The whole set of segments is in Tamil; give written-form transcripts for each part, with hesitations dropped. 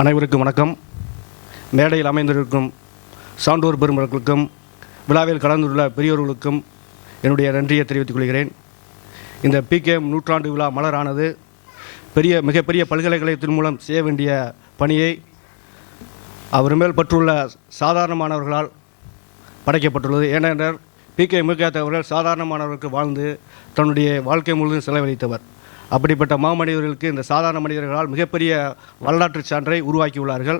அனைவருக்கும் வணக்கம். மேடையில் அமைந்திருக்கும் சான்றோர் பெருமக்களுக்கும் விழாவில் கலந்துள்ள பெரியோர்களுக்கும் என்னுடைய நன்றியை தெரிவித்துக் கொள்கிறேன். இந்த பிகேஎம் நூற்றாண்டு விழா மலரானது மிகப்பெரிய பல்கலைக்கழகத்தின் மூலம் செய்ய வேண்டிய பணியை அவர் மேல் பற்றுள்ள சாதாரணமானவர்களால் படைக்கப்பட்டுள்ளது. ஏனென்றால் பிகேஎம் அவர்கள் சாதாரணமானவர்களுக்கு வாழ்ந்து தன்னுடைய வாழ்க்கை முழுவதும் செலவழித்தவர். அப்படிப்பட்ட மாமனிதர்களுக்கு இந்த சாதாரண மனிதர்களால் மிகப்பெரிய வரலாற்று சான்றை உருவாக்கியுள்ளார்கள்.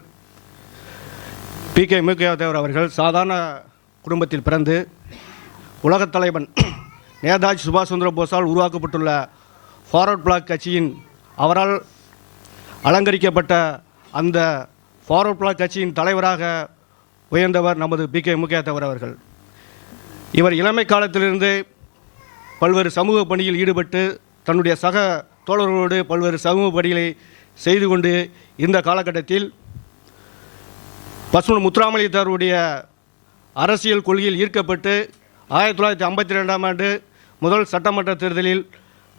பிகேஎம் அவர்கள் சாதாரண குடும்பத்தில் பிறந்து உலகத் தலைவன் நேதாஜி சுபாஷ் சந்திர போஸால் உருவாக்கப்பட்டுள்ள ஃபார்வர்ட் பிளாக் கட்சியின் அவரால் அலங்கரிக்கப்பட்ட அந்த ஃபார்வர்ட் பிளாக் கட்சியின் தலைவராக உயர்ந்தவர் நமது பிகேஎம் அவர்கள். இவர் இளமை காலத்திலிருந்து பல்வேறு சமூக பணியில் ஈடுபட்டு தன்னுடைய சக தோழர்களோடு பல்வேறு சமூக பணிகளை செய்து கொண்டு இந்த காலகட்டத்தில் பசுமன் முத்துராமலிங்க தேவருடைய அரசியல் கொள்கையில் ஈர்க்கப்பட்டு 1952ஆம் ஆண்டு முதல் சட்டமன்ற தேர்தலில்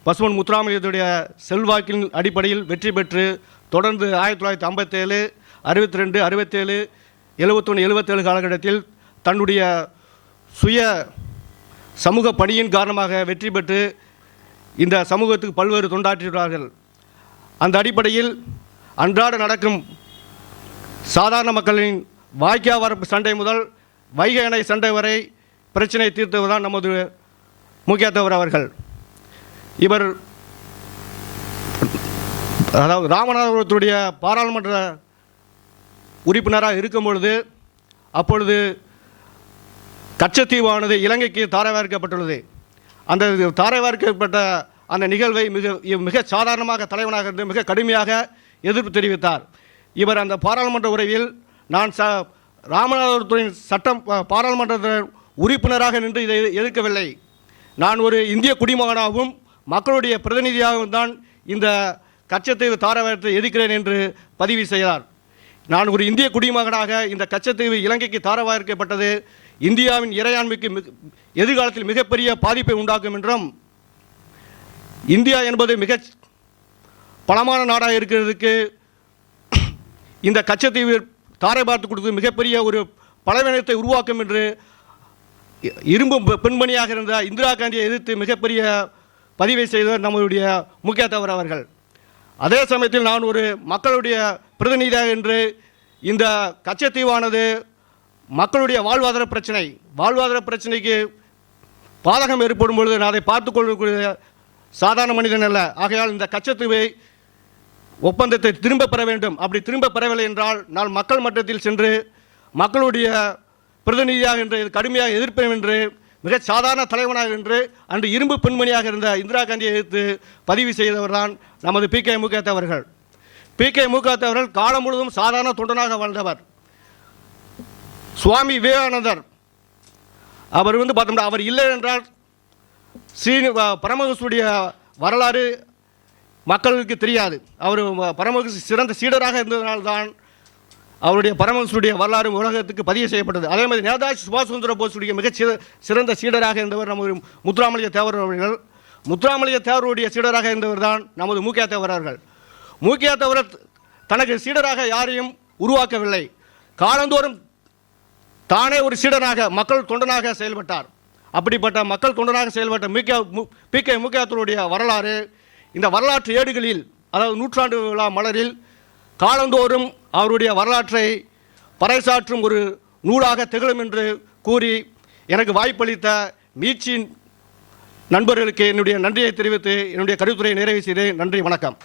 பசுமன் முத்துராமலிங்கத்துடைய செல்வாக்கின் அடிப்படையில் வெற்றி பெற்று தொடர்ந்து 1957, 62, 67, 71, 77 காலகட்டத்தில் தன்னுடைய சுய சமூக பணியின் காரணமாக வெற்றி பெற்று இந்த சமூகத்துக்கு பல்வேறு தொண்டாற்றியுள்ளார்கள். அந்த அடிப்படையில் அன்றாட நடக்கும் சாதாரண மக்களின் வாய்க்கா வரப்பு சண்டை முதல் வைகை அணை சண்டை வரை பிரச்சனை தீர்த்தவர்தான் நமது முக்கியத்தவர் அவர்கள். இவர் அதாவது ராமநாதபுரத்துடைய பாராளுமன்ற உறுப்பினராக இருக்கும் பொழுது அப்பொழுது கச்சத்தீவானது இலங்கைக்கு தாரைவார்க்கப்பட்டுள்ளது. அந்த தாரைவார்க்கப்பட்ட அந்த நிகழ்வை மிக சாதாரணமாக தலைவனாக இருந்து மிக கடுமையாக எதிர்ப்பு தெரிவித்தார். இவர் அந்த பாராளுமன்ற உரையில் நான் ராமநாதபுரத்தின் பாராளுமன்ற உறுப்பினராக நின்று இதை எதிர்க்கவில்லை, நான் ஒரு இந்திய குடிமகனாகவும் மக்களுடைய பிரதிநிதியாகவும் தான் இந்த கச்சத்தீவு தாரைவாரத்தை எதிர்க்கிறேன் என்று பதிவு செய்தார். நான் ஒரு இந்திய குடிமகனாக இந்த கச்சத்தீவு இலங்கைக்கு தாரைவார்க்கப்பட்டது இந்தியாவின் இறையாண்மைக்கு எதிர்காலத்தில் மிகப்பெரிய பாதிப்பை உண்டாக்கும் என்றும், இந்தியா என்பது மிக பலமான நாடாக இருக்கிறதுக்கு இந்த கச்சத்தீவு தாரை பார்த்து கொடுத்து மிகப்பெரிய ஒரு பலவீனத்தை உருவாக்கும் என்று இரும்பு பெண்மணியாக இருந்த இந்திரா காந்தியை எதிர்த்து மிகப்பெரிய பதிவை செய்தவர் நம்முடைய முக்கியத்தவர் அவர்கள். அதே சமயத்தில் நான் ஒரு மக்களுடைய பிரதிநிதியாக என்று இந்த கச்சத்தீவானது மக்களுடைய வாழ்வாதார பிரச்சனைக்கு பாதகம் ஏற்படும் பொழுது நான் அதை பார்த்து கொள்ளக்கூடிய சாதாரண மனிதன் அல்ல. ஆகையால் இந்த கச்சத்தீவை ஒப்பந்தத்தை திரும்ப பெற வேண்டும். அப்படி திரும்ப பெறவில்லை என்றால் நான் மக்கள் மட்டத்தில் சென்று மக்களுடைய பிரதிநிதியாக என்று கடுமையாக எதிர்ப்பேன் என்று மிக சாதாரண தலைவனாக என்று அன்று இரும்பு பெண்மணியாக இருந்த இந்திரா காந்தியை எதிர்த்து பதிவு செய்தவர் தான் நமது பிகேஎம் அவர்கள். பிகேஎம் அவர்கள் காலம் முழுவதும் சாதாரண தொண்டனாக வாழ்ந்தவர். சுவாமி விவேகானந்தர் அவர் பார்த்தோம்னா அவர் இல்லை என்றால் பரமஹம்சருடைய வரலாறு மக்களுக்கு தெரியாது. அவர் பரமஹம்ச சிறந்த சீடராக இருந்ததனால்தான் அவருடைய பரமஹம்சருடைய வரலாறு உலகத்துக்கு பதிவு செய்யப்பட்டது. அதே மாதிரி நேதாஜி சுபாஷ் சந்திர போஸுடைய மிக சிறந்த சீடராக இருந்தவர் நமது முத்துராமலிங்க தேவர் அவர்கள். முத்துராமலிங்க தேவருடைய சீடராக இருந்தவர் தான் நமது முக்கியத்தவர் அவர்கள். முக்கியத்தவர் தனக்கு சீடராக யாரையும் உருவாக்கவில்லை. காலந்தோறும் தானே ஒரு சீடனாக மக்கள் தொண்டனாக செயல்பட்டார். அப்படிப்பட்ட மக்கள் தொண்டனாக செயல்பட்ட பிகேஎம் வரலாறு இந்த வரலாற்று ஏடுகளில், அதாவது நூற்றாண்டு விழா மலரில் காலந்தோறும் அவருடைய வரலாற்றை பறைசாற்றும் ஒரு நூலாக திகழும் என்று கூறி எனக்கு வாய்ப்பளித்த மீட்சியின் நண்பர்களுக்கு என்னுடைய நன்றியை தெரிவித்து என்னுடைய கருத்துரையை நிறைவு செய்தேன். நன்றி, வணக்கம்.